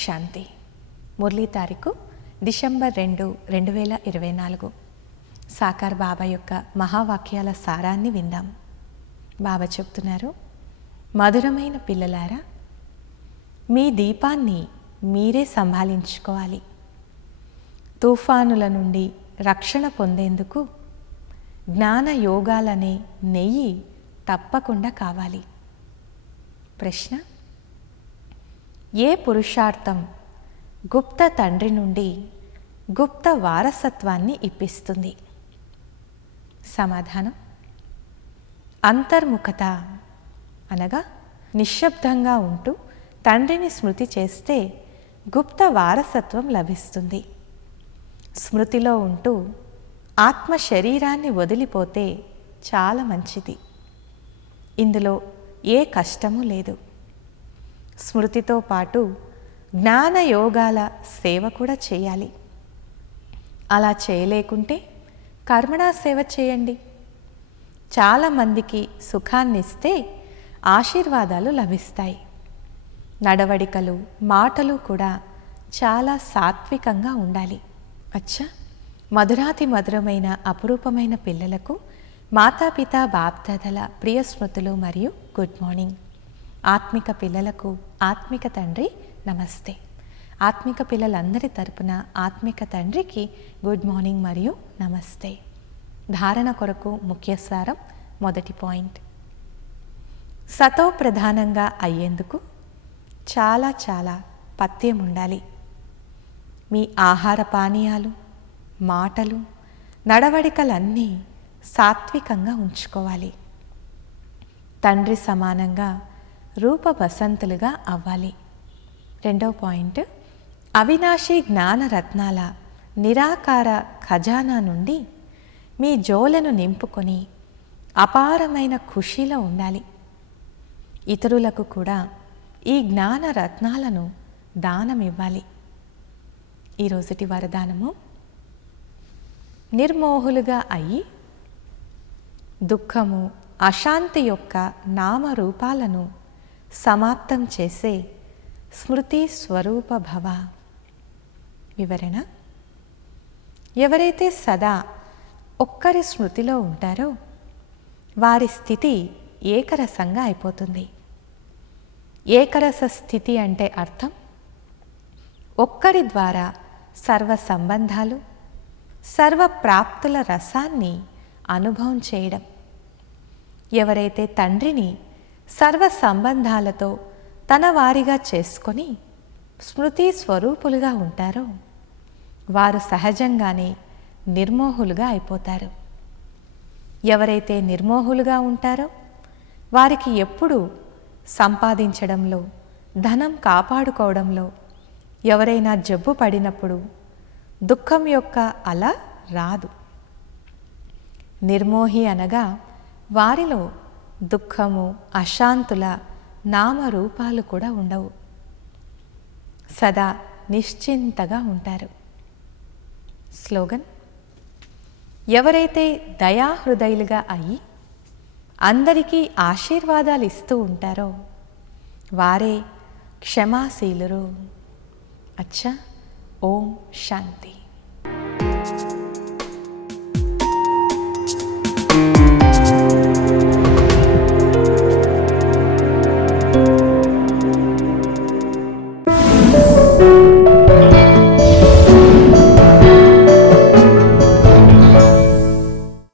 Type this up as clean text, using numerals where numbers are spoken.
శాంతి. మురళీ తారీఖు డిసెంబర్ 2, 2024. సాకార్ బాబా యొక్క మహావాక్యాల సారాన్ని విందాం. బాబా చెప్తున్నారు, మధురమైన పిల్లలారా, మీ దీపాన్ని మీరే సంభాళించుకోవాలి. తుఫానుల నుండి రక్షణ పొందేందుకు జ్ఞాన యోగాలనే నెయ్యి తప్పకుండా కావాలి. ప్రశ్న: ఏ పురుషార్థం గుప్త తండ్రి నుండి గుప్త వారసత్వాన్ని ఇప్పిస్తుంది? సమాధానం: అంతర్ముఖత అనగా నిశ్శబ్దంగా ఉంటూ తండ్రిని స్మృతి చేస్తే గుప్త వారసత్వం లభిస్తుంది. స్మృతిలో ఉంటూ ఆత్మ శరీరాన్ని వదిలిపోతే చాలా మంచిది. ఇందులో ఏ కష్టము లేదు. స్మృతితో పాటు జ్ఞాన యోగాల సేవ కూడా చేయాలి. అలా చేయలేకుంటే కర్మణా సేవ చేయండి. చాలామందికి సుఖాన్నిస్తే ఆశీర్వాదాలు లభిస్తాయి. నడవడికలు, మాటలు కూడా చాలా సాత్వికంగా ఉండాలి. అచ్చా, మధురాతి మధురమైన అపురూపమైన పిల్లలకు మాతాపిత బాప్దాదల ప్రియ స్మృతులు మరియు గుడ్ మార్నింగ్. ఆత్మిక పిల్లలకు ఆత్మిక తండ్రి నమస్తే. ఆత్మిక పిల్లలందరి తరపున ఆత్మిక తండ్రికి గుడ్ మార్నింగ్ మరియు నమస్తే. ధారణ కొరకు ముఖ్య సారం. మొదటి పాయింట్: సతో ప్రధానంగా అయ్యేందుకు చాలా చాలా పథ్యం ఉండాలి. మీ ఆహార పానీయాలు, మాటలు, నడవడికలన్నీ సాత్వికంగా ఉంచుకోవాలి. తండ్రి సమానంగా రూప వసంతులుగా అవ్వాలి. రెండవ పాయింట్: అవినాశి జ్ఞాన రత్నాల నిరాకార ఖజానా నుండి మీ జోలను నింపుకొని అపారమైన ఖుషీలో ఉండాలి. ఇతరులకు కూడా ఈ జ్ఞాన రత్నాలను దానమివ్వాలి. ఈరోజుటి వరదానము: నిర్మోహులుగా అయి దుఃఖము, అశాంతి యొక్క నామరూపాలను సమాప్తం చేసే స్మృతి స్వరూప భవ. వివరణ: ఎవరైతే సదా ఒక్కరి స్మృతిలో ఉంటారో వారి స్థితి ఏకరసంగా అయిపోతుంది. ఏకరస స్థితి అంటే అర్థం ఒక్కరి ద్వారా సర్వ సంబంధాలు, సర్వ ప్రాప్తుల రసాన్ని అనుభవం చేయడం. ఎవరైతే తండ్రిని సర్వ సంబంధాలతో తన వారిగా చేసుకొని స్మృతి స్వరూపులుగా ఉంటారో వారు సహజంగానే నిర్మోహులుగా అయిపోతారు. ఎవరైతే నిర్మోహులుగా ఉంటారో వారికి ఎప్పుడూ సంపాదించడంలో, ధనం కాపాడుకోవడంలో, ఎవరైనా జబ్బు పడినప్పుడు దుఃఖం యొక్క అల రాదు. నిర్మోహి అనగా వారిలో దుఃఖము, అశాంతుల నామరూపాలు కూడా ఉండవు. సదా నిశ్చింతగా ఉంటారు. స్లోగన్: ఎవరైతే దయాహృదయులుగా అయి అందరికీ ఆశీర్వాదాలు ఇస్తూ ఉంటారో వారే క్షమాశీలురు. అచ్చా, ఓం శాంతి.